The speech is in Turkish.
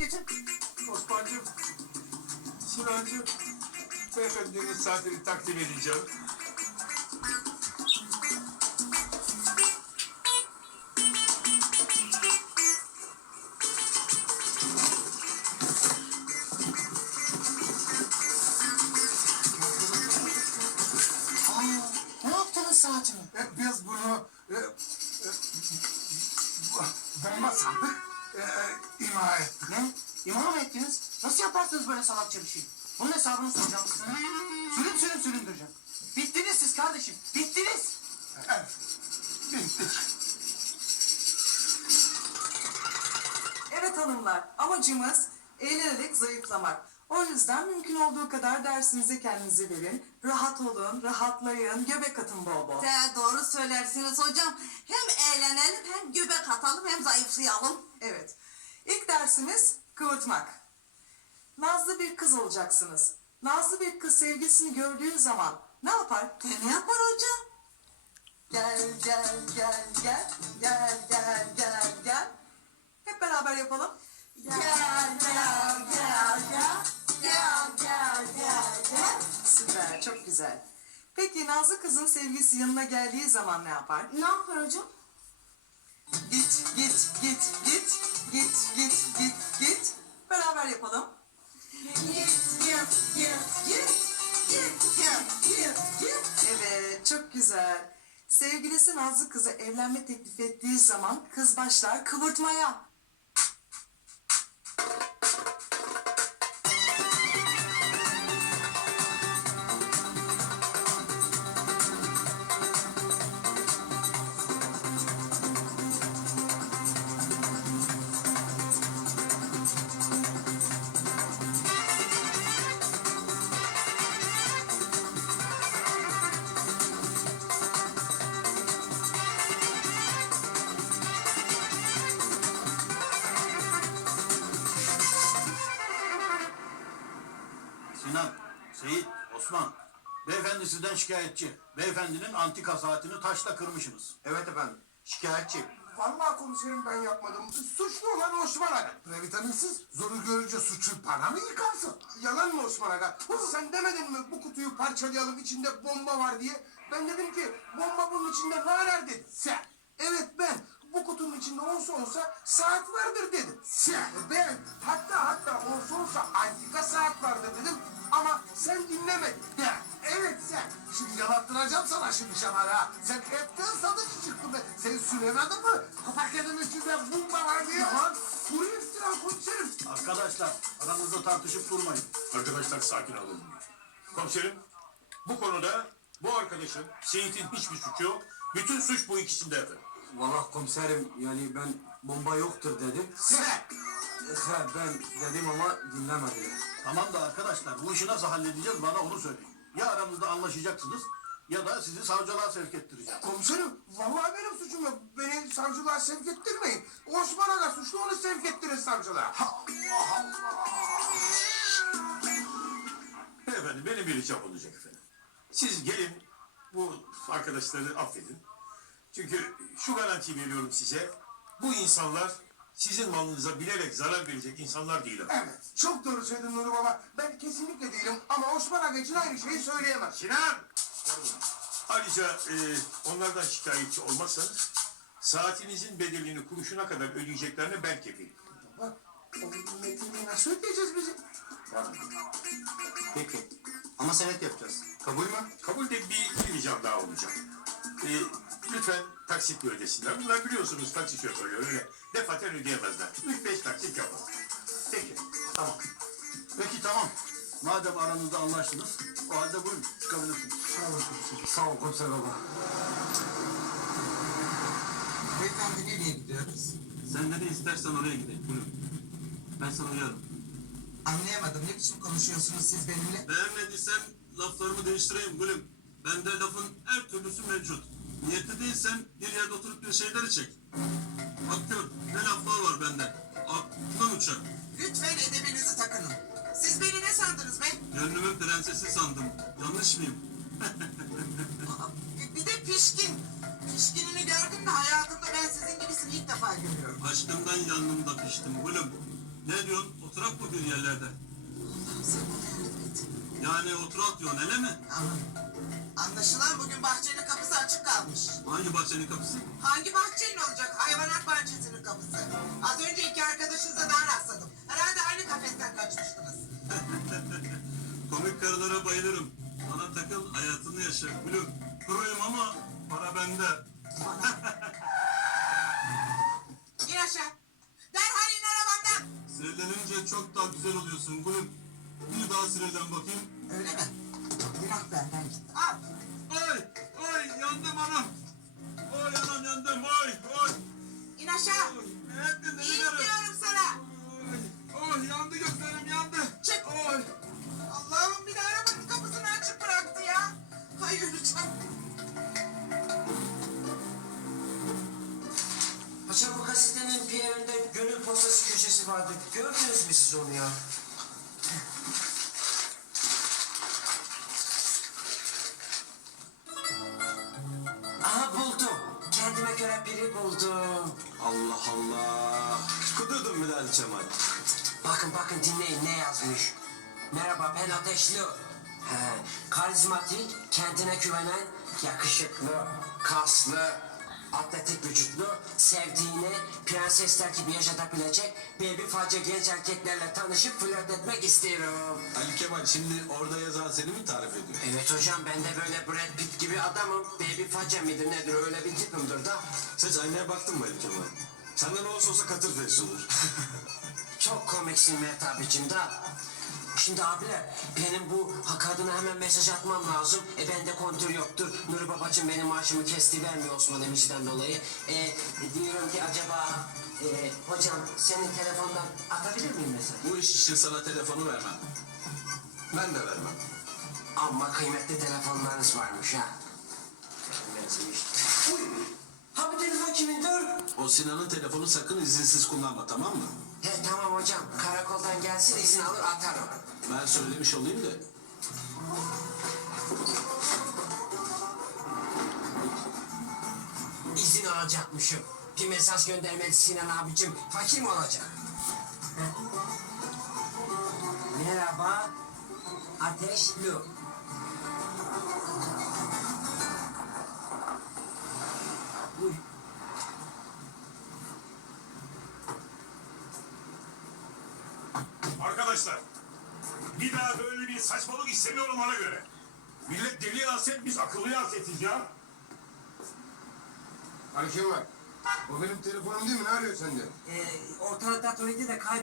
Geçin. Osman'cığım, Sinancığım, beyefendinin saatini takdim edeceğim. Ne? İmam ettiniz? Nasıl yaparsınız böyle salakça bir şey? Bunun hesabını soracağım size. Sürün sürün süründüreceğim. Bittiniz siz kardeşim. Bittiniz. Evet, bittik. Evet hanımlar, amacımız eğlenerek zayıflamak. O yüzden mümkün olduğu kadar dersinize kendinizi verin. Rahat olun, rahatlayın, göbek atın bol bol. Te, doğru söylersiniz hocam. Hem eğlenelim hem göbek atalım hem zayıflayalım. Evet. İlk dersimiz kıvırtmak. Nazlı bir kız olacaksınız. Nazlı bir kız sevgilisini gördüğü zaman ne yapar? Ne yapar hocam? Gel gel gel gel gel gel gel gel. Hep beraber yapalım. Gel gel gel gel gel gel gel gel. Süper, çok güzel. Peki Nazlı kızın sevgilisi yanına geldiği zaman ne yapar? Ne yapar hocam? Git, git, git, git, git, git, git, git. Beraber yapalım. Git git git git git git git. Evet, çok güzel. Sevgilisi Nazlı kıza evlenme teklif ettiği zaman kız başlar kıvırtmaya. Sinan, Seyit, Osman. Beyefendi sizden şikayetçi. Beyefendinin antika saatini taşla kırmışsınız. Evet efendim. Şikayetçi. Vallahi komiserim ben yapmadım. Suçlu olan Osman Aga. Ne vitaminsiz? Zoru görünce suçu bana mı yıkarsın? Yalan mı Osman Aga? Sen demedin mi bu kutuyu parçalayalım içinde bomba var diye? Ben dedim ki bomba bunun içinde ne arar dedin. Sen. Evet ben. Bu kutunun içinde olsa olsa saat vardır dedim. Sen. Ben. Hatta hatta olsa olsa antika saat vardır dedim. Sen dinlemedin. Ya, evet sen. Şimdi yalattıracağım sana şimdi Şamal ha. Sen hepten satıcı çıktın be. Sen söylemedin mi? Bu paketin içinde bomba var diye. Lan bu iftira komiserim. Arkadaşlar, aranızda tartışıp durmayın. Arkadaşlar sakin olun. Komiserim, bu konuda bu arkadaşın, Seyit'in hiçbir suçu yok. Bütün suç bu ikisinde efendim. Valla komiserim yani ben bomba yoktur dedim. Sen. Ha, ben dedim ama dinlemediler. Tamam da arkadaşlar, bu işi nasıl halledeceğiz bana onu söyleyin. Ya aranızda anlaşacaksınız ya da sizi savcılığa sevk ettireceğim. Komiserim vallahi benim suçum yok. Beni savcılığa sevk ettirmeyin. Osman Aga suçlu onu sevk ettirin savcılığa. Allah Allah. Efendim benim bir ricam olacak efendim. Siz gelin bu arkadaşları affedin. Çünkü şu garantiyi veriyorum size. Bu insanlar sizin malınıza bilerek zarar verecek insanlar değil efendim. Evet, çok doğru söyledin Nuri Baba. Ben kesinlikle değilim ama Osman Aga için aynı şeyi söyleyemez. Sinan! Ayrıca e, onlardan şikayetçi olmazsanız saatinizin bedelini kuruşuna kadar ödeyeceklerine ben kefilim. Metini nasıl ödeyeceğiz bizim? Peki. Ama senet yapacağız. Kabul mü? Kabul de bir, bir ricam daha olacak. E, lütfen taksitli ödesinler. Bunlar biliyorsunuz taksi şoförleri öyle defaten ödeyemezler. 3-5 taksit yapalım. Peki. Tamam. Peki tamam. Madem aranızda anlaştınız, o halde buyurun çıkabilirsiniz. Sağ olun komiserim. Sağ ol komiser baba. Beyefendi nereye gidiyoruz? Sen nereye istersen oraya gidelim. Buyurun. Ben sana uyarım. Anlayamadım. Ne biçim konuşuyorsunuz siz benimle? Beğenmediysen laflarımı değiştireyim gülüm. Bende lafın her türlüsü mevcut. Niyetli değilsen bir yerde oturup bir şeyleri çek. Bak gör ne laflar var bende. Aklından uçar. Lütfen edebinizi takının. Siz beni ne sandınız be? Gönlümün prensesi sandım. Yanlış mıyım? Bir- Bir de pişkin. Pişkinini gördüm de hayatımda ben sizin gibisini ilk defa görüyorum. Aşkından yanımda piştim gülüm. Ne diyorsun? Oturak mı bir yerlerde? Yani oturak diyorsun öyle mi? Anlaşılan bugün bahçenin kapısı açık kalmış. Hangi bahçenin kapısı? Hangi bahçenin olacak? Hayvanat bahçesinin kapısı. Az önce iki arkadaşınıza daha rastladım. Herhalde aynı kafesten kaçmıştınız. Komik karılara bayılırım. Bana takıl hayatını yaşa. Gülüm. Kuruyum ama para bende. İn aşağı. Derhal in arabamdan. Sinirlenince çok daha güzel oluyorsun gülüm. Bir daha sinirlen bakayım. Öyle mi? Günah benden gitti. Al. Oy! Oy! Yandım anam! Oy anam yandım! Oy! Oy! İn aşağı. Oy! Ne ettin İn diyorum sana. Oy! Oy! Yandı gözlerim yandı! Çık. Oy! Allah'ım bir de arabanın kapısını açık bıraktı ya. Hay öleceğim. Paşa bu gazetenin bir yerinde gönül postası köşesi vardı. Gördünüz mü siz onu ya? Cemal? Bakın bakın dinleyin ne yazmış. Merhaba ben Ateşli. He, karizmatik, kendine güvenen, yakışıklı, kaslı, atletik vücutlu, sevdiğini prensesler gibi yaşatabilecek baby facı genç erkeklerle tanışıp flört etmek istiyorum. Ali Kemal şimdi orada yazan seni mi tarif ediyor? Evet hocam ben de böyle Brad Pitt gibi adamım. Baby facı midir nedir öyle bir tipimdir da. Sen aynaya baktın mı Ali Kemal? Senden olsa olsa katır fes olur. Çok komiksin Mert abicim da. Şimdi abiler benim bu ha- kadına hemen mesaj atmam lazım. E bende kontür yoktur. Nuri babacığım benim maaşımı kesti vermiyor Osman Emiş'ten dolayı. E, diyorum ki acaba e, hocam senin telefondan atabilir miyim mesaj? Bu iş için sana telefonu vermem. Ben de vermem. Amma kıymetli telefonlarınız varmış ha. Vermezmiş. Uy! Ha bu telefon kimin dur? O Sinan'ın telefonu sakın izinsiz kullanma tamam mı? He tamam hocam karakoldan gelsin izin alır atarım. Ben söylemiş olayım da. İzin alacakmışım. Bir mesaj göndermeli Sinan abicim. Fakir mi olacak? Merhaba. Ateşli. Uy. Arkadaşlar, bir daha böyle bir saçmalık istemiyorum ona göre. Millet deli haset, biz akıllı hasetiz ya. Ali Kemal. O benim telefonum değil mi? Ne arıyor sende? Ee, ortalıkta tuvaleti de kay